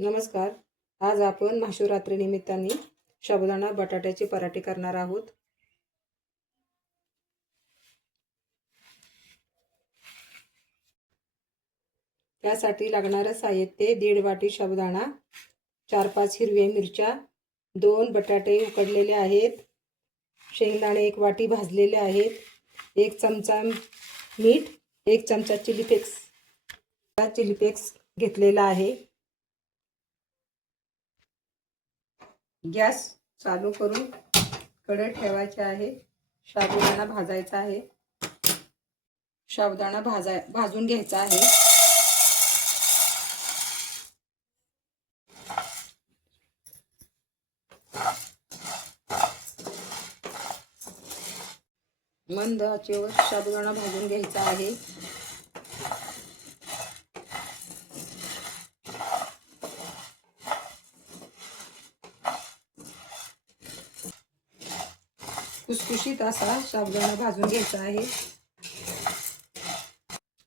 नमस्कार. आज आपण महाशिवरात्री निमित्ताने साबुदाणा बटाट्याचे पराठे करणार आहोत. त्यासाठी लागणारे साहित्य 1.5 वाटी साबुदाणा, 4-5 हिरव्या मिरच्या, 2 बटाटे उकडलेले आहेत, शेंगदाणे 1 वाटी भाजलेले आहेत, 1 चमचा मीठ, 1 चमचा चिली फ्लेक्स घेतलेला आहे. गॅस चालू करून कढई ठेवायची आहे. साबुदाणा भाजायचा आहे. साबुदाणा भाजून घ्यायचा आहे. मंद आचेवर साबुदाणा भाजून घ्यायचा आहे. खुसखुशीत असा साबुदाणा भाजून घ्यायचा आहे.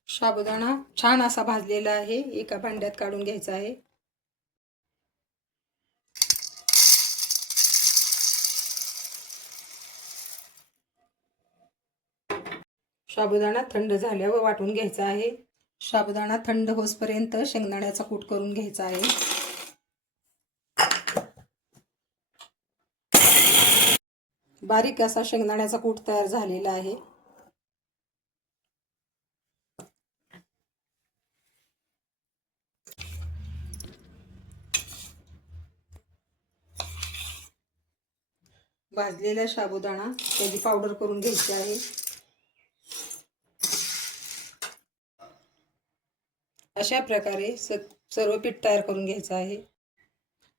साबुदाणा छान असा भाजलेला आहे. एका भांड्यात काढून घ्यायचा आहे. साबुदाणा थंड झाल्यावर वाटून घ्यायचा आहे. साबुदाणा थंड होईपर्यंत शेंगदाण्याचा कूट करून घ्यायचा आहे. बारीक असा शेंगदाण्याचा कूट तयार झालेला आहे. भाजलेला साबुदाणा त्याची पावडर करून घ्यायची आहे. अशा प्रकारे सर्व पीठ तयार करून घ्यायचं आहे.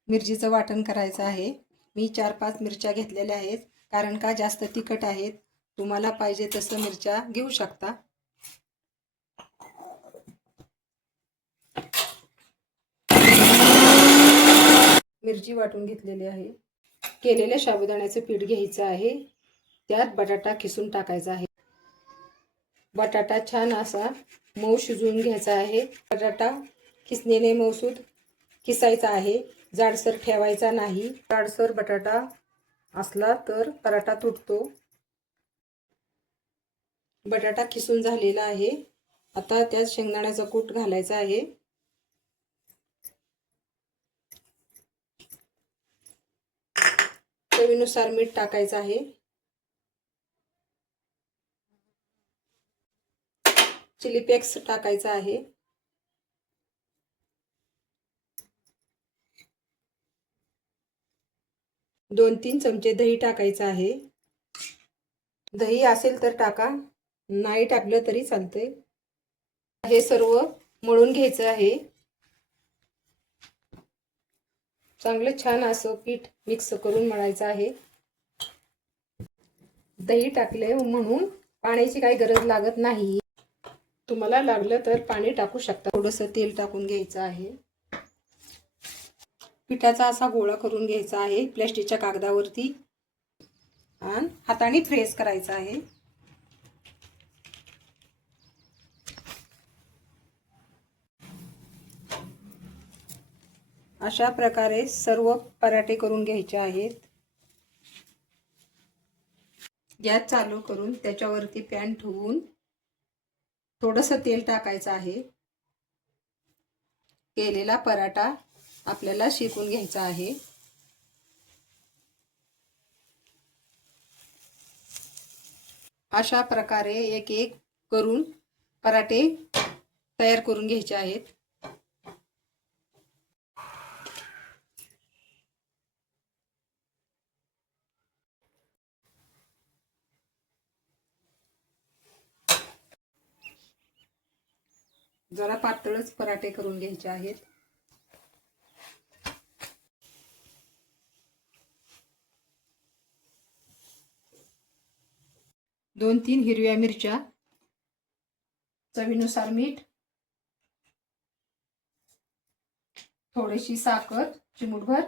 मिरचीचं वाटण करायचं आहे. मी 4-5 मिरच्या घेतलेल्या आहेत, कारण का जास्त तिखट आहेत. तुम्हाला पाहिजे तसं मिरच्या घेऊ शकता. मिरची वाटून घेतलेली आहे. केलेल्या साबुदाण्याचं पीठ घ्यायचं आहे. त्यात बटाटा खिसून टाकायचा आहे. बटाटा छान असा मऊ शिजवून घ्यायचा आहे. बटाटा खिसणीने मऊसूद खिसायचा आहे. जाडसर ठेवायचा नाही. जाडसर बटाटा असला तर पराठा तुटतो. बटाटा खिसून झालेला आहे. आता त्यात शेंगदाण्याचा कूट घालायचा आहे. चवीनुसार मीठ टाकायचं आहे. चिली फ्लेक्स टाकायचा आहे. दोन 3 चमचे दही टाकायचं आहे. दही असेल तर टाका, नाही टाकलं तरी चालतंय. हे सर्व मळून घ्यायचं आहे. चांगलं छान असं पीठ मिक्स करून मळायचं आहे. दही टाकले म्हणून पाण्याची काही गरज लागत नाही. तुम्हाला लागलं तर पाणी टाकू शकता. थोडंसं तेल टाकून घ्यायचं आहे. पिठाचा असा गोळा करून घ्यायचा आहे प्लास्टिकच्या कागदावरती आणि हाताने प्रेस करायचा आहे. अशा प्रकारे सर्व पराठे करून घ्यायचे आहेत. गॅस चालू करून त्याच्यावरती पॅन ठेवून थोडंसं तेल टाकायचं आहे. केलेला पराठा आपल्याला शेकून घ्यायचा आहे. अशा प्रकारे एक एक करून पराठे तयार करून घ्यायचे आहेत. जरा पातळच पराठे करून घ्यायचे आहेत. दोन 3 हिरव्या मिरच्या, चवीनुसार मीठ, थोडीशी साखर चिमूटभर,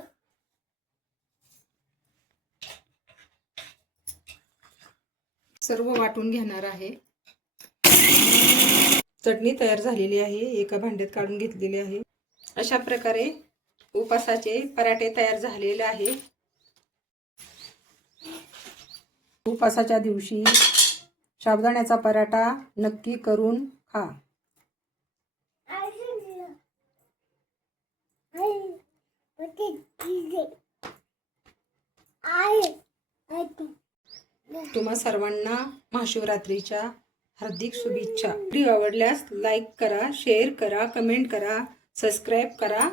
सर्व वाटून घेणार आहे. चटणी तयार झालेली आहे. एका भांड्यात काढून घेतलेली आहे. अशा प्रकारे उपासाचे पराठे तयार झालेले आहे. उपासाच्या दिवशी साबुदाण्याचा पराठा नक्की करून खा. तुम्हा सर्वांना महाशिवरात्रीच्या हार्दिक शुभेच्छा. व्हिडिओ आवडल्यास लाईक करा, शेअर करा, कमेंट करा, सबस्क्राईब करा.